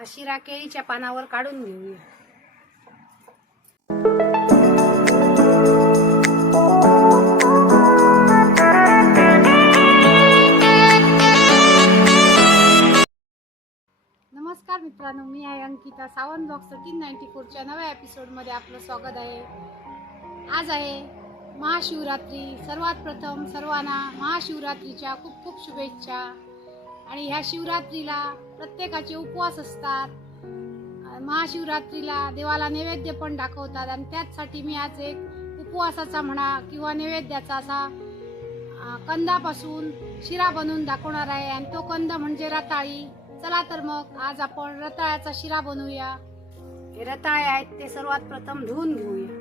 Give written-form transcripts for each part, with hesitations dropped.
हा शिरा केळीच्या पानावर काढून घेऊया. नमस्कार मित्रांनो, मी आहे अंकिता. सावंत ब्लॉग 1394च्या नव्या एपिसोडमध्ये आपलं स्वागत आहे. आज आहे महाशिवरात्री. सर्वात प्रथम सर्वांना महाशिवरात्रीच्या खूप खूप शुभेच्छा. आणि ह्या शिवरात्रीला प्रत्येकाचे उपवास असतात. महाशिवरात्रीला देवाला नैवेद्य पण दाखवतात आणि त्याचसाठी मी आज एक उपवासाचा म्हणा किंवा नैवेद्याचा असा कंदापासून शिरा बनवून दाखवणार आहे. आणि तो कंद म्हणजे रताळी. चला तर मग आज आपण रताळ्याचा शिरा बनवूया. हे रताळे आहेत ते सर्वात प्रथम धुवून घेऊया.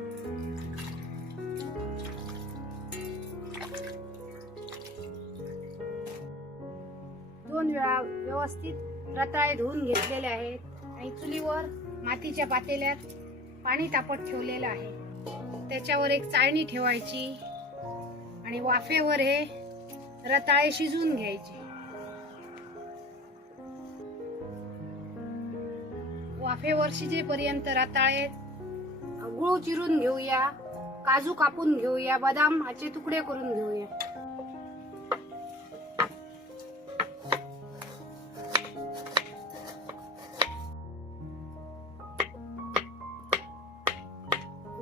दोन वेळा व्यवस्थित रताळे धुवून घेतलेले आहेत आणि चुलीवर मातीच्या पातेल्यात पाणी तापत ठेवलेलं आहे. त्याच्यावर एक चाळणी ठेवायची आणि वाफेवर हे रताळे शिजवून घ्यायचे. वाफेवर शिजेपर्यंत रताळे गुळ चिरून घेऊया, काजू कापून घेऊया, बदामाचे तुकडे करून घेऊया.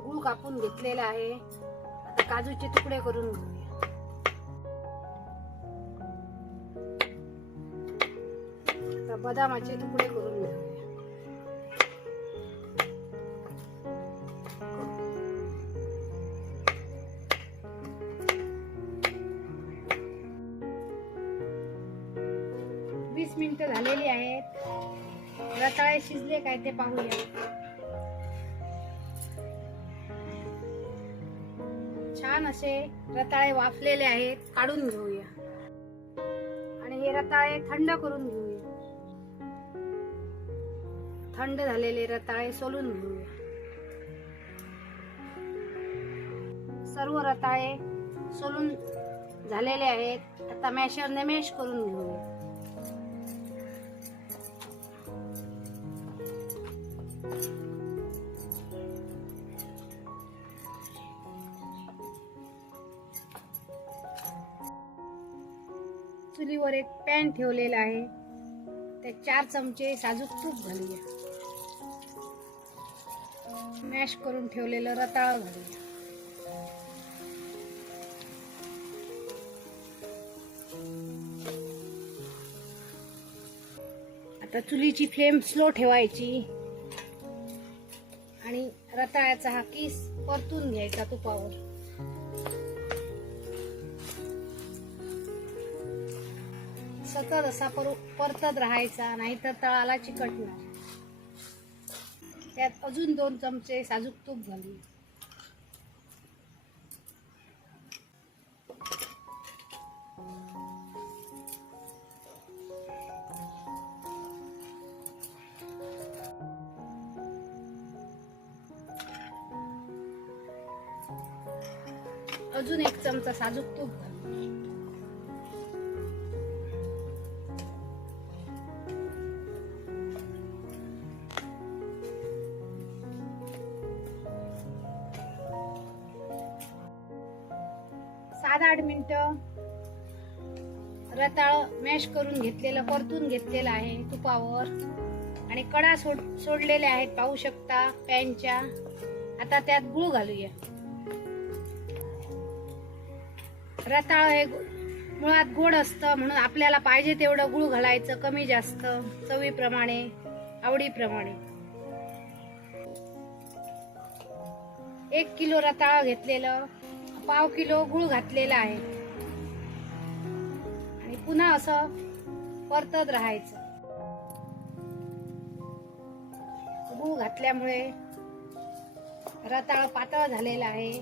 गुळ कापून घेतलेला आहे. आता काजूचे तुकडे करून घेऊया. आता बदामाचे तुकडे करून घेऊया. वीस मिनिटं झालेली आहेत. रताळे शिजले काय ते पाहूया. छान असे रताळे वाफलेले आहेत, काढून घेऊया. आणि हे रताळे थंड करून घेऊया. थंड झालेले रताळे सोलून घेऊया. सर्व रताळे सोलून झालेले आहेत. आता मॅशरने मॅश करून घेऊया. चुलीवर एक पॅन ठेवलेला आहे. त्यात 4 चमचे साजूक तूप घालूया. मॅश करून ठेवलेलं रताळ घालूया. आता चुलीची फ्लेम स्लो ठेवायची आणि रताळ्याचा हा किस परतून घ्यायचा तुपावर. सतत असा परतत राहायचा, नाहीतर तळाला चिकटणार. त्यात अजून 2 चमचे साजूक तूप घालू. अजून 1 चमचा साजूक तूप घालू. सात 8 मिनिटं रताळ मॅश करून घेतलेलं, परतून घेतलेलं आहे तुपावर. आणि कडा सोडलेले आहेत, पाहू शकता पॅनच्या. आता त्यात गुळ घालूया. रताळ हे मुळात गोड असतं, म्हणून आपल्याला पाहिजे तेवढं गुळ घालायचं, कमी जास्त चवीप्रमाणे, आवडीप्रमाणे. 1 किलो रताळ घेतलेलं, 1/2 किलो गुळ घातलेला आहे. आणि पुन्हा असं परतत राहायचं. गुळ घातल्यामुळे रताळ पातळ झालेला आहे.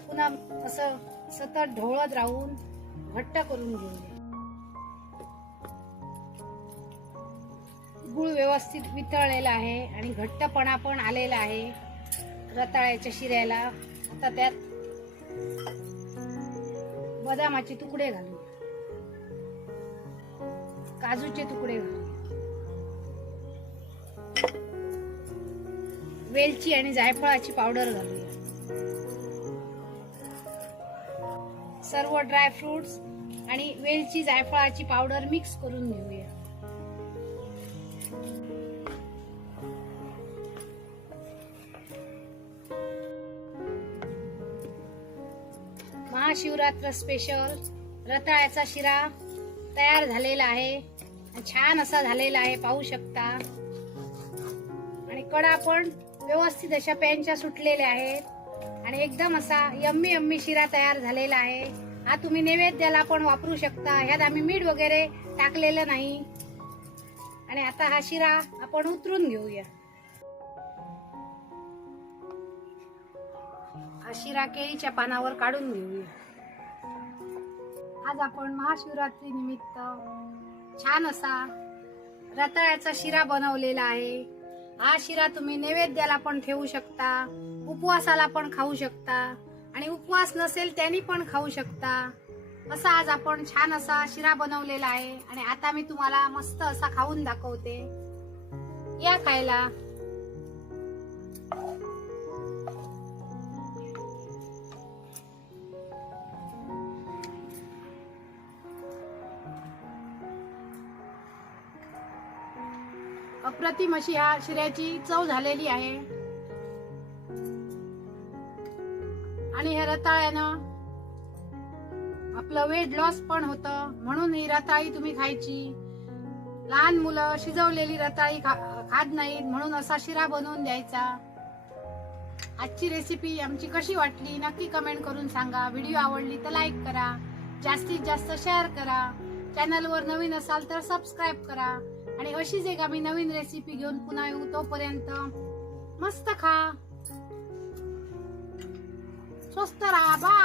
पुन्हा असं सतत ढवळत राहून घट्ट करून घेऊया. गुळ व्यवस्थित वितळलेला आहे आणि घट्टपणा पण आलेला आहे रताळ्याच्या शिऱ्याला. आता त्यात बदामाचे तुकडे घालू, काजूचे तुकडे घालू. वेलची आणि जायफळाची पावडर घालूया. सर्व ड्राय फ्रुट्स आणि वेलची जायफळाची पावडर मिक्स करून घेऊया. महाशिवरात्र स्पेशल रताळ्याचा शिरा तयार झालेला आहे. छान असा झालेला आहे, पाहू शकता. आणि कडा पण व्यवस्थित अशा पॅनच्या सुटलेल्या आहेत आणि एकदम असा यम्मी यम्मी शिरा तयार झालेला आहे. हा तुम्ही नैवेद्याला पण वापरू शकता. ह्यात आम्ही मीठ वगैरे टाकलेलं नाही. आणि आता हा शिरा आपण उतरून घेऊया. हा शिरा केळीच्या पानावर काढून घेऊया. आज आपण महाशिवरात्री निमित्त छान असा रताळ्याचा शिरा बनवलेला आहे. हा शिरा तुम्ही नैवेद्याला पण ठेवू शकता, उपवासाला पण खाऊ शकता आणि उपवास नसेल त्यांनी पण खाऊ शकता. असा आज आपण छान असा शिरा बनवलेला आहे. आणि आता मी तुम्हाला मस्त असा खाऊन दाखवते. या खायला. अप्रतिम अशी ह्या शिऱ्याची चव झालेली आहे. आणि ह्या रताळ्यानं आपलं वेट लॉस पण होतं, म्हणून ही रताळी तुम्ही खायची. लहान मुलं शिजवलेली रताळी खात नाहीत, म्हणून असा शिरा बनवून द्यायचा. आजची रेसिपी आमची कशी वाटली नक्की कमेंट करून सांगा. व्हिडिओ आवडली तर लाईक करा, जास्तीत जास्त शेअर करा. चॅनलवर नवीन असाल तर सबस्क्राईब करा. आणि अशीच एक आम्ही नवीन रेसिपी घेऊन पुन्हा येऊ. तोपर्यंत मस्त खा, स्वस्त राहा. बाय.